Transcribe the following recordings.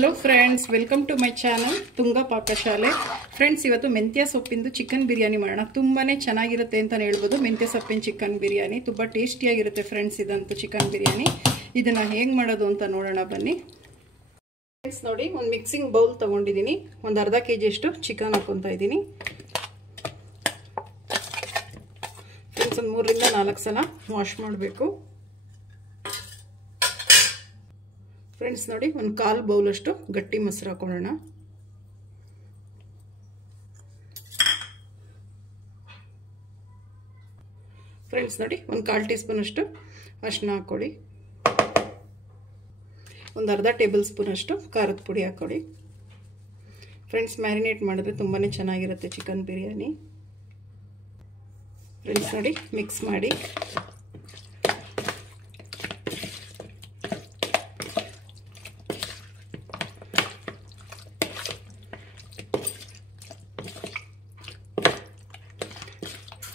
Hello friends, welcome to my channel Tunga ಪಾಕಶಾಲೆ. Friends, ಇವತ್ತು ಮೆಂತ್ಯ ಸೊಪ್ಪಿಂದು ಚಿಕನ್ ಬಿರಿಯಾನಿ ಮಾಡೋಣ. ತುಂಬಾನೇ ಚೆನ್ನಾಗಿರುತ್ತೆ ಅಂತಾನೆ ಹೇಳ್ಬೋದು. ಮೆಂತ್ಯ ಸೊಪ್ಪಿನ ಚಿಕನ್ ಬಿರಿಯಾನಿ ತುಂಬಾ ಟೇಸ್ಟಿಯಾಗಿರುತ್ತೆ ಫ್ರೆಂಡ್ಸ್. ಇದಂತೂ ಚಿಕನ್ ಬಿರಿಯಾನಿ ಇದನ್ನ ಹೇಗೆ ಮಾಡೋದು ಅಂತ ನೋಡೋಣ ಬನ್ನಿ. ಫ್ರೆಂಡ್ಸ್ ನೋಡಿ, ಒಂದು ಮಿಕ್ಸಿಂಗ್ ಬೌಲ್ ತಗೊಂಡಿದ್ದೀನಿ. ಒಂದು ಅರ್ಧ ಕೆಜಿ ಅಷ್ಟು ಚಿಕನ್ ಹಾಕೊತಾ ಇದ್ದೀನಿ. ಫ್ರೆಂಡ್ಸ್, ಒಂದು 3 ರಿಂದ 4 ಸಲ ವಾಶ್ ಮಾಡಬೇಕು. ಫ್ರೆಂಡ್ಸ್ ನೋಡಿ, ಒಂದು 1/4 ಬೌಲ್ ಅಷ್ಟು ಗಟ್ಟಿ ಮೊಸರು ಹಾಕೊಳ್ಳೋಣ. ಫ್ರೆಂಡ್ಸ್ ನೋಡಿ, ಒಂದು 1/4 ಟೀ ಸ್ಪೂನ್ ಅಷ್ಟು ಅರಿಶಿನ ಹಾಕೊಳ್ಳಿ. ಒಂದು ಅರ್ಧ ಟೇಬಲ್ ಸ್ಪೂನ್ ಅಷ್ಟು ಖಾರದ ಪುಡಿ ಹಾಕೊಳ್ಳಿ. ಫ್ರೆಂಡ್ಸ್, ಮ್ಯಾರಿನೇಟ್ ಮಾಡಿದ್ರೆ ತುಂಬಾನೇ ಚೆನ್ನಾಗಿರುತ್ತೆ ಚಿಕನ್ ಬಿರಿಯಾನಿ. ಫ್ರೆಂಡ್ಸ್ ನೋಡಿ, ಮಿಕ್ಸ್ ಮಾಡಿ.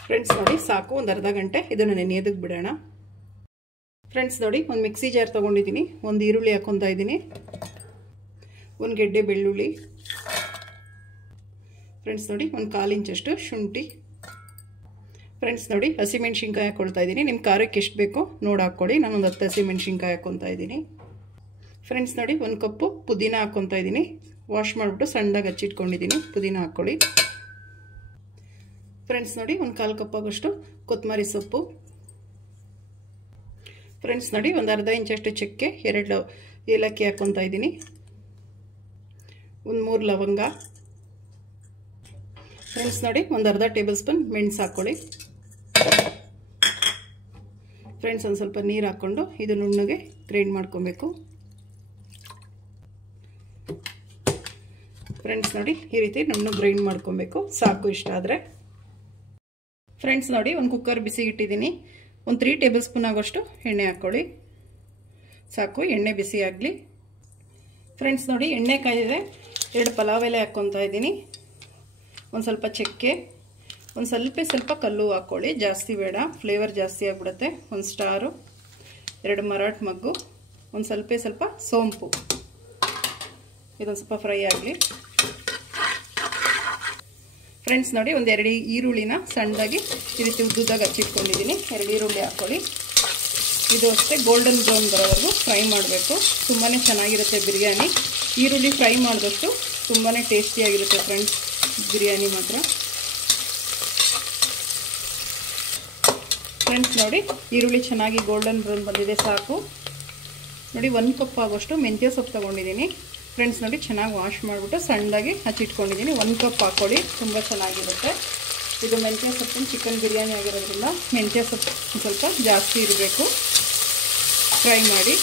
ಫ್ರೆಂಡ್ಸ್ ನೋಡಿ, ಸಾಕು. ಒಂದು ಅರ್ಧ ಗಂಟೆ ಇದನ್ನು ನೆನೆಯೋದಕ್ಕೆ ಬಿಡೋಣ. ಫ್ರೆಂಡ್ಸ್ ನೋಡಿ, ಒಂದು ಮಿಕ್ಸಿ ಜಾರ್ ತೊಗೊಂಡಿದ್ದೀನಿ. ಒಂದು ಈರುಳ್ಳಿ ಹಾಕೊತಾ ಇದ್ದೀನಿ. ಒಂದು ಗೆಡ್ಡೆ ಬೆಳ್ಳುಳ್ಳಿ. ಫ್ರೆಂಡ್ಸ್ ನೋಡಿ, ಒಂದು 1/4 ಇಂಚಷ್ಟು ಶುಂಠಿ. ಫ್ರೆಂಡ್ಸ್ ನೋಡಿ, ಹಸಿಮೆಣ್ಸಿನ್ಕಾಯಿ ಹಾಕೊಳ್ತಾ ಇದ್ದೀನಿ. ನಿಮ್ಮ ಖಾರಕ್ಕೆ ಎಷ್ಟು ಬೇಕೋ ನೋಡಿ ಹಾಕ್ಕೊಳ್ಳಿ. ನಾನು ಒಂದು 10 ಹಸಿಮೆಣ್ಸಿನ್ಕಾಯಿ ಹಾಕೊತಾ ಇದ್ದೀನಿ. ಫ್ರೆಂಡ್ಸ್ ನೋಡಿ, 1 ಕಪ್ಪು ಪುದೀನ ಹಾಕೊತಾ ಇದ್ದೀನಿ. ವಾಶ್ ಮಾಡಿಬಿಟ್ಟು ಸಣ್ಣದಾಗಿ ಹಚ್ಚಿಟ್ಕೊಂಡಿದ್ದೀನಿ. ಪುದೀನ ಹಾಕ್ಕೊಳ್ಳಿ. ಫ್ರೆಂಡ್ಸ್ ನೋಡಿ, ಒಂದು 1/4 ಕಪ್ ಆಗೋಷ್ಟು ಕೊತ್ತಂಬರಿ ಸೊಪ್ಪು. ಫ್ರೆಂಡ್ಸ್ ನೋಡಿ, ಒಂದು ಅರ್ಧ ಇಂಚಷ್ಟು ಚಕ್ಕೆ, 2 ಏಲಕ್ಕಿ ಹಾಕೊತಾ ಇದ್ದೀನಿ. ಒಂದು 3 ಲವಂಗ. ಫ್ರೆಂಡ್ಸ್ ನೋಡಿ, ಒಂದು ಅರ್ಧ ಟೇಬಲ್ ಸ್ಪೂನ್ ಮೆಣಸು ಹಾಕ್ಕೊಳ್ಳಿ. ಫ್ರೆಂಡ್ಸ್, ಒಂದು ಸ್ವಲ್ಪ ನೀರು ಹಾಕ್ಕೊಂಡು ಇದು ನುಣ್ಣಗೆ ಗ್ರೈಂಡ್ ಮಾಡ್ಕೊಬೇಕು. ಫ್ರೆಂಡ್ಸ್ ನೋಡಿ, ಈ ರೀತಿ ನುಣ್ಣಗೆ ಗ್ರೈಂಡ್ ಮಾಡ್ಕೊಬೇಕು. ಸಾಕು ಇಷ್ಟ ಆದರೆ. ಫ್ರೆಂಡ್ಸ್ ನೋಡಿ, ಒಂದು ಕುಕ್ಕರ್ ಬಿಸಿಗೆ ಇಟ್ಟಿದ್ದೀನಿ. ಒಂದು 3 ಟೇಬಲ್ ಸ್ಪೂನ್ ಆಗೋಷ್ಟು ಎಣ್ಣೆ ಹಾಕ್ಕೊಳ್ಳಿ. ಸಾಕು, ಎಣ್ಣೆ ಬಿಸಿ ಆಗಲಿ. ಫ್ರೆಂಡ್ಸ್ ನೋಡಿ, ಎಣ್ಣೆ ಕಾಯಿದೆ. 2 ಪಲಾವ್ ಎಲೆ ಹಾಕ್ಕೊತಾ ಇದ್ದೀನಿ. ಒಂದು ಸ್ವಲ್ಪ ಚಕ್ಕೆ, ಒಂದು ಸ್ವಲ್ಪ ಕಲ್ಲು ಹಾಕ್ಕೊಳ್ಳಿ. ಜಾಸ್ತಿ ಬೇಡ, ಫ್ಲೇವರ್ ಜಾಸ್ತಿ ಆಗಿಬಿಡುತ್ತೆ. ಒಂದು ಸ್ಟಾರು, 2 ಮರಾಠ ಮಗ್ಗು, ಒಂದು ಸ್ವಲ್ಪ ಸೋಂಪು. ಇದೊಂದು ಸ್ವಲ್ಪ ಫ್ರೈ ಆಗಲಿ. ಫ್ರೆಂಡ್ಸ್ ನೋಡಿ, ಒಂದು 2 ಈರುಳ್ಳಿನ ಸಣ್ಣದಾಗಿ ಈ ರೀತಿ ಉದ್ದುದಾಗಿ ಹಚ್ಚಿಟ್ಕೊಂಡಿದ್ದೀನಿ. 2 ಈರುಳ್ಳಿ ಹಾಕ್ಕೊಳ್ಳಿ. ಇದು ಅಷ್ಟೇ ಗೋಲ್ಡನ್ ಬ್ರೌನ್ ಬರೋವರೆಗೂ ಫ್ರೈ ಮಾಡಬೇಕು. ತುಂಬಾ ಚೆನ್ನಾಗಿರುತ್ತೆ ಬಿರಿಯಾನಿ. ಈರುಳ್ಳಿ ಫ್ರೈ ಮಾಡಿದಷ್ಟು ತುಂಬಾ ಟೇಸ್ಟಿಯಾಗಿರುತ್ತೆ ಫ್ರೆಂಡ್ಸ್ ಬಿರಿಯಾನಿ ಮಾತ್ರ. ಫ್ರೆಂಡ್ಸ್ ನೋಡಿ, ಈರುಳ್ಳಿ ಚೆನ್ನಾಗಿ ಗೋಲ್ಡನ್ ಬ್ರೌನ್ ಬಂದಿದೆ. ಸಾಕು ನೋಡಿ, 1 ಕಪ್ ಆಗೋಷ್ಟು ಮೆಂತ್ಯ ಸೊಪ್ಪು ತೊಗೊಂಡಿದ್ದೀನಿ. ಫ್ರೆಂಡ್ಸ್ ನೋಡಿ, ಚೆನ್ನಾಗಿ ವಾಶ್ ಮಾಡಿಬಿಟ್ಟು ಸಣ್ಣದಾಗಿ ಹಚ್ಚಿಟ್ಕೊಂಡಿದ್ದೀನಿ. 1 ಕಪ್ ಹಾಕ್ಕೊಳ್ಳಿ. ತುಂಬ ಚೆನ್ನಾಗಿರುತ್ತೆ. ಇದು ಮೆಂತ್ಯ ಸೊಪ್ಪಿನ ಚಿಕನ್ ಬಿರಿಯಾನಿ ಆಗಿರೋದ್ರಿಂದ ಮೆಂತ್ಯ ಸೊಪ್ಪು ಸ್ವಲ್ಪ ಜಾಸ್ತಿ ಇರಬೇಕು. ಫ್ರೈ ಮಾಡಿ.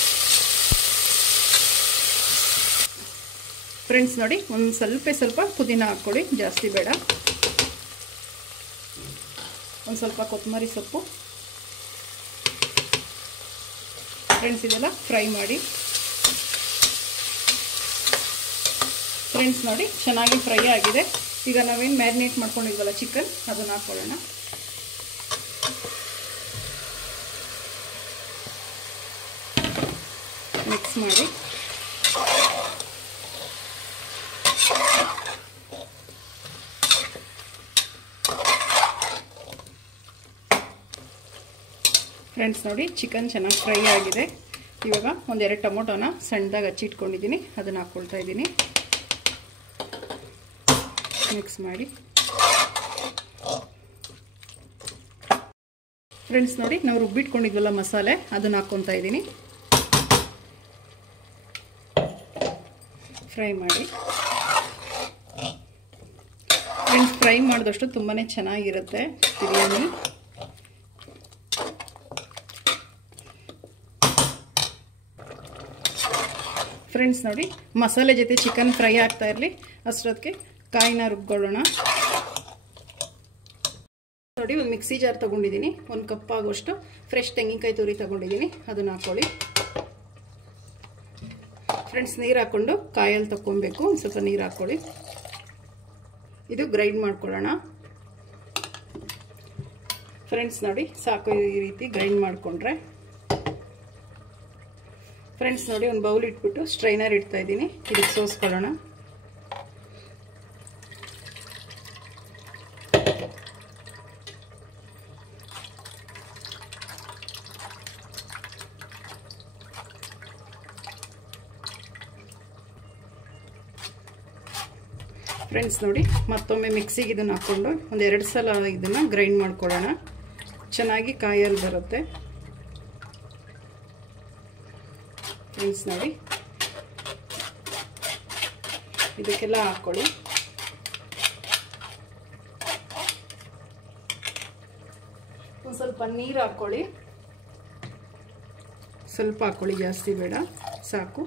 ಫ್ರೆಂಡ್ಸ್ ನೋಡಿ, ಒಂದು ಸ್ವಲ್ಪ ಪುದೀನ ಹಾಕ್ಕೊಳ್ಳಿ. ಜಾಸ್ತಿ ಬೇಡ. ಒಂದು ಸ್ವಲ್ಪ ಕೊತ್ತಂಬರಿ ಸೊಪ್ಪು. ಫ್ರೆಂಡ್ಸ್, ಇದೆಲ್ಲ ಫ್ರೈ ಮಾಡಿ. ಫ್ರೆಂಡ್ಸ್ ನೋಡಿ, ಚೆನ್ನಾಗಿ ಫ್ರೈ ಆಗಿದೆ. ಈಗ ನಾವೇನು ಮ್ಯಾರಿನೇಟ್ ಮಾಡ್ಕೊಂಡಿದ್ವಲ್ಲ ಚಿಕನ್, ಅದನ್ನು ಹಾಕ್ಕೊಳ್ಳೋಣ. ಮಿಕ್ಸ್ ಮಾಡಿ. ಫ್ರೆಂಡ್ಸ್ ನೋಡಿ, ಚಿಕನ್ ಚೆನ್ನಾಗಿ ಫ್ರೈ ಆಗಿದೆ. ಇವಾಗ ಒಂದು 2 ಟೊಮೊಟೊನ ಸಣ್ಣದಾಗಿ ಹಚ್ಚಿಟ್ಕೊಂಡಿದ್ದೀನಿ. ಅದನ್ನು ಹಾಕ್ಕೊಳ್ತಾ ಇದ್ದೀನಿ. ಮಿಕ್ಸ್ ಮಾಡಿ. ಫ್ರೆಂಡ್ಸ್ ನೋಡಿ, ನಾವು ರುಬ್ಬಿಟ್ಕೊಂಡಿದ್ವಲ್ಲ ಮಸಾಲೆ, ಅದನ್ನು ಹಾಕ್ಕೊತಾ ಇದ್ದೀನಿ. ಫ್ರೈ ಮಾಡಿ. ಫ್ರೆಂಡ್ಸ್, ಫ್ರೈ ಮಾಡಿದಷ್ಟು ತುಂಬಾ ಚೆನ್ನಾಗಿರುತ್ತೆ ಬಿರಿಯಾನಿ. ಫ್ರೆಂಡ್ಸ್ ನೋಡಿ, ಮಸಾಲೆ ಜೊತೆ ಚಿಕನ್ ಫ್ರೈ ಆಗ್ತಾ ಇರಲಿ ಅಷ್ಟೊತ್ತಿಗೆ ಕಾಯಿನ ರುಬ್ಕೊಳ್ಳೋಣ. ನೋಡಿ, ಒಂದು ಮಿಕ್ಸಿ ಜಾರ್ ತೊಗೊಂಡಿದ್ದೀನಿ. 1 ಕಪ್ ಆಗೋಷ್ಟು ಫ್ರೆಶ್ ತೆಂಗಿನಕಾಯಿ ತುರಿ ತೊಗೊಂಡಿದ್ದೀನಿ. ಅದನ್ನು ಹಾಕ್ಕೊಳ್ಳಿ. ಫ್ರೆಂಡ್ಸ್, ನೀರು ಹಾಕ್ಕೊಂಡು ಕಾಯಲ್ಲಿ ತಗೊಬೇಕು. ಒಂದು ಸ್ವಲ್ಪ ನೀರು ಹಾಕ್ಕೊಳ್ಳಿ. ಇದು ಗ್ರೈಂಡ್ ಮಾಡ್ಕೊಳ್ಳೋಣ. ಫ್ರೆಂಡ್ಸ್ ನೋಡಿ, ಸಾಕು. ಈ ರೀತಿ ಗ್ರೈಂಡ್ ಮಾಡಿಕೊಂಡ್ರೆ ಫ್ರೆಂಡ್ಸ್ ನೋಡಿ, ಒಂದು ಬೌಲ್ ಇಟ್ಬಿಟ್ಟು ಸ್ಟ್ರೈನರ್ ಇಡ್ತಾ ಇದ್ದೀನಿ. ಇದಕ್ಕೆ ಸೋಸ್ಕೊಳ್ಳೋಣ. ಫ್ರೆಂಡ್ಸ್ ನೋಡಿ, ಮತ್ತೊಮ್ಮೆ ಮಿಕ್ಸಿಗೆ ಇದನ್ನು ಹಾಕ್ಕೊಂಡು ಒಂದು 2 ಸಲ ಇದನ್ನು ಗ್ರೈಂಡ್ ಮಾಡ್ಕೊಳ್ಳೋಣ. ಚೆನ್ನಾಗಿ ಕಾಯಲ್ಲಿ ಬರುತ್ತೆ. ಫ್ರೆಂಡ್ಸ್ ನೋಡಿ, ಇದಕ್ಕೆಲ್ಲ ಹಾಕ್ಕೊಳ್ಳಿ. ಒಂದು ಸ್ವಲ್ಪ ನೀರು ಹಾಕ್ಕೊಳ್ಳಿ. ಸ್ವಲ್ಪ ಹಾಕ್ಕೊಳ್ಳಿ, ಜಾಸ್ತಿ ಬೇಡ, ಸಾಕು.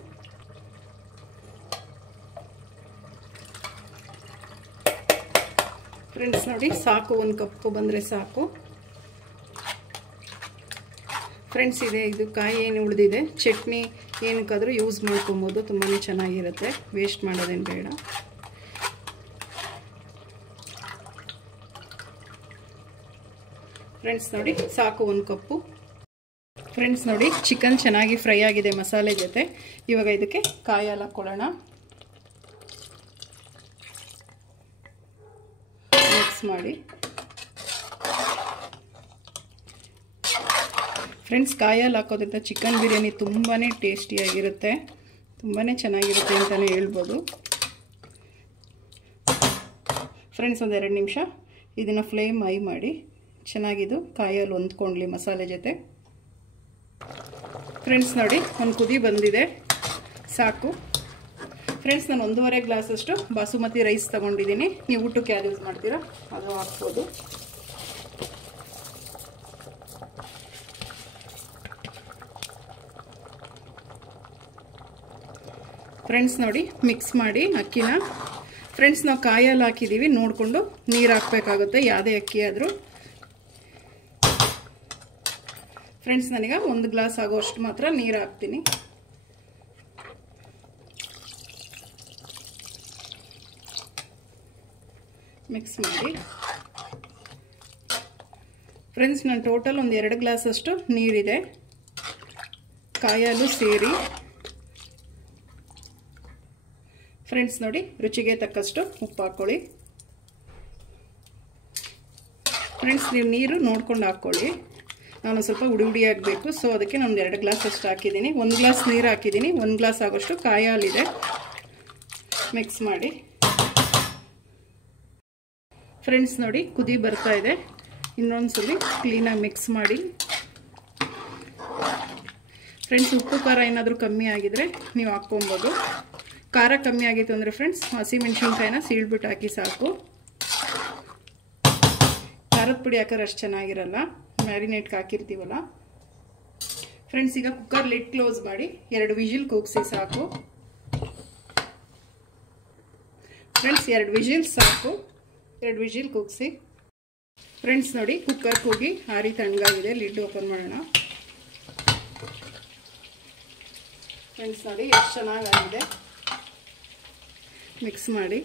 ಫ್ರೆಂಡ್ಸ್ ನೋಡಿ, ಸಾಕು, 1 ಕಪ್ ಬಂದರೆ ಸಾಕು. ಫ್ರೆಂಡ್ಸ್ ಇದು ಕಾಯಿ ಏನು ಉಳಿದಿದೆ, ಚಟ್ನಿ ಏನಕ್ಕಾದರೂ ಯೂಸ್ ಮಾಡ್ಕೊಬೋದು. ತುಂಬಾ ಚೆನ್ನಾಗಿರುತ್ತೆ, ವೇಸ್ಟ್ ಮಾಡೋದೇನು ಬೇಡ. ಫ್ರೆಂಡ್ಸ್ ನೋಡಿ, ಸಾಕು, 1 ಕಪ್ಪು. ಫ್ರೆಂಡ್ಸ್ ನೋಡಿ, ಚಿಕನ್ ಚೆನ್ನಾಗಿ ಫ್ರೈ ಆಗಿದೆ ಮಸಾಲೆ ಜೊತೆ. ಇವಾಗ ಇದಕ್ಕೆ ಕಾಯಿ ಹಾಲು ಹಾಕ್ಕೊಳ್ಳೋಣ. ಮಿಕ್ಸ್ ಮಾಡಿ. ಫ್ರೆಂಡ್ಸ್, ಕಾಯಿ ಹಾಲು ಹಾಕೋದ್ರಿಂದ ಚಿಕನ್ ಬಿರಿಯಾನಿ ತುಂಬಾ ಟೇಸ್ಟಿಯಾಗಿರುತ್ತೆ, ತುಂಬಾ ಚೆನ್ನಾಗಿರುತ್ತೆ ಅಂತಲೇ ಹೇಳ್ಬೋದು. ಫ್ರೆಂಡ್ಸ್, ಒಂದು 2 ನಿಮಿಷ ಇದನ್ನು ಫ್ಲೇಮ್ ಹೈ ಮಾಡಿ ಚೆನ್ನಾಗಿದು ಕಾಯಿ ಹಾಲು ಹೊಂದ್ಕೊಳ್ಳಿ ಮಸಾಲೆ ಜೊತೆ. ಫ್ರೆಂಡ್ಸ್ ನೋಡಿ, ಒಂದು ಕುದಿ ಬಂದಿದೆ, ಸಾಕು. ಫ್ರೆಂಡ್ಸ್, ನಾನು 1.5 ಗ್ಲಾಸಷ್ಟು ಬಾಸುಮತಿ ರೈಸ್ ತೊಗೊಂಡಿದ್ದೀನಿ. ನೀವು ಊಟಕ್ಕೆ ಯಾವ್ದು ಯೂಸ್ ಮಾಡ್ತೀರಾ ಅದು ಹಾಕ್ಬೋದು. ಫ್ರೆಂಡ್ಸ್ ನೋಡಿ, ಮಿಕ್ಸ್ ಮಾಡಿ ಅಕ್ಕಿನ. ಫ್ರೆಂಡ್ಸ್, ನಾವು ಕಾಯಿ ಹಾಲು ಹಾಕಿದ್ದೀವಿ, ನೋಡಿಕೊಂಡು ನೀರು ಹಾಕಬೇಕಾಗುತ್ತೆ, ಯಾವುದೇ ಅಕ್ಕಿ ಆದರೂ. ಫ್ರೆಂಡ್ಸ್, ನಾನೀಗ 1 ಗ್ಲಾಸ್ ಆಗೋಷ್ಟು ಮಾತ್ರ ನೀರು ಹಾಕ್ತೀನಿ. ಮಿಕ್ಸ್ ಮಾಡಿ. ಫ್ರೆಂಡ್ಸ್, ನಾನು ಟೋಟಲ್ ಒಂದು 2 ಗ್ಲಾಸಷ್ಟು ನೀರಿದೆ, ಕಾಯಿ ಹಾಲು ಸೇರಿ. ಫ್ರೆಂಡ್ಸ್ ನೋಡಿ, ರುಚಿಗೆ ತಕ್ಕಷ್ಟು ಉಪ್ಪು ಹಾಕ್ಕೊಳ್ಳಿ. ಫ್ರೆಂಡ್ಸ್, ನೀವು ನೀರು ನೋಡ್ಕೊಂಡು ಹಾಕ್ಕೊಳ್ಳಿ. ನಾನು ಸ್ವಲ್ಪ ಹುಡಿ ಆಗಬೇಕು, ಸೊ ಅದಕ್ಕೆ ನಾನು 2 ಗ್ಲಾಸ್ ಅಷ್ಟು ಹಾಕಿದ್ದೀನಿ. 1 ಗ್ಲಾಸ್ ನೀರು ಹಾಕಿದ್ದೀನಿ, 1 ಗ್ಲಾಸ್ ಆಗೋಷ್ಟು ಕಾಯಿ ಹಾಲಿದೆ. ಮಿಕ್ಸ್ ಮಾಡಿ. ಫ್ರೆಂಡ್ಸ್ ನೋಡಿ, ಕುದಿ ಬರ್ತಾ ಇದೆ. ಇನ್ನೊಂದ್ಸಲಿ ಕ್ಲೀನಾಗಿ ಮಿಕ್ಸ್ ಮಾಡಿ. ಫ್ರೆಂಡ್ಸ್, ಉಪ್ಪು ಖಾರ ಏನಾದರೂ ಕಮ್ಮಿ ಆಗಿದ್ರೆ ನೀವು ಹಾಕ್ಕೊಬೋದು. ಖಾರ ಕಮ್ಮಿ ಆಗಿತ್ತು ಅಂದರೆ ಫ್ರೆಂಡ್ಸ್, ಹಸಿಮೆಣ್ಸಿನ್ಕಾಯಿನ ಸೀಳ್ಬಿಟ್ಟು ಹಾಕಿ ಸಾಕು. ಖಾರದ ಪುಡಿ ಹಾಕಿದ್ರೆ ಅಷ್ಟು ಚೆನ್ನಾಗಿರಲ್ಲ, ಮ್ಯಾರಿನೇಟ್ಗೆ ಹಾಕಿರ್ತೀವಲ್ಲ. ಫ್ರೆಂಡ್ಸ್, ಈಗ ಕುಕ್ಕರ್ ಲಿಡ್ ಕ್ಲೋಸ್ ಮಾಡಿ 2 ವಿಜಿಲ್ ಕೂಗಿಸಿ ಸಾಕು. ಫ್ರೆಂಡ್ಸ್, 2 ವಿಜಿಲ್ ಸಾಕು. 2 ವಿಜಿಲ್ ಕೂಗಿಸಿ. ಫ್ರೆಂಡ್ಸ್ ನೋಡಿ, ಕುಕ್ಕರ್ ಕೂಗಿ ಆರಿ ತಣ್ಣಗಾಗಿದೆ. ಲಿಡ್ ಓಪನ್ ಮಾಡೋಣ. ಫ್ರೆಂಡ್ಸ್ ನೋಡಿ, ಎಷ್ಟು ಚೆನ್ನಾಗಾಗಿದೆ. ಮಿಕ್ಸ್ ಮಾಡಿ.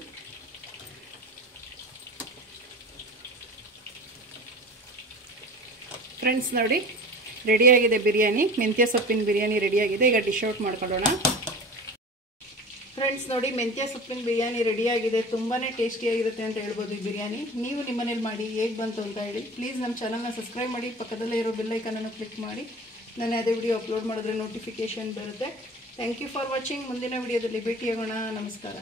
ಫ್ರೆಂಡ್ಸ್ ನೋಡಿ, ರೆಡಿಯಾಗಿದೆ ಬಿರಿಯಾನಿ. ಮೆಂತ್ಯ ಸೊಪ್ಪಿನ ಬಿರಿಯಾನಿ ರೆಡಿಯಾಗಿದೆ. ಈಗ ಡಿಶ್ ಔಟ್ ಮಾಡ್ಕೊಳ್ಳೋಣ. ಫ್ರೆಂಡ್ಸ್ ನೋಡಿ, ಮೆಂತ್ಯ ಸೊಪ್ಪಿನ ಬಿರಿಯಾನಿ ರೆಡಿಯಾಗಿದೆ. ತುಂಬಾ ಟೇಸ್ಟಿಯಾಗಿರುತ್ತೆ ಅಂತ ಹೇಳ್ಬೋದು ಈ ಬಿರಿಯಾನಿ. ನೀವು ನಿಮ್ಮ ಮನೇಲಿ ಮಾಡಿ ಹೇಗೆ ಬಂತು ಅಂತ ಹೇಳಿ. ಪ್ಲೀಸ್ ನಮ್ಮ ಚಾನಲ್ನ ಸಬ್ಸ್ಕ್ರೈಬ್ ಮಾಡಿ, ಪಕ್ಕದಲ್ಲೇ ಇರೋ ಬೆಲ್ ಐಕನನ್ನು ಕ್ಲಿಕ್ ಮಾಡಿ. ನಾನು ಅದೇ ವಿಡಿಯೋ ಅಪ್ಲೋಡ್ ಮಾಡಿದ್ರೆ ನೋಟಿಫಿಕೇಶನ್ ಬರುತ್ತೆ. Thank you for watching. ಮುಂದಿನ ವಿಡಿಯೋದಲ್ಲಿ ಭೇಟಿಯಾಗೋಣ. ನಮಸ್ಕಾರ.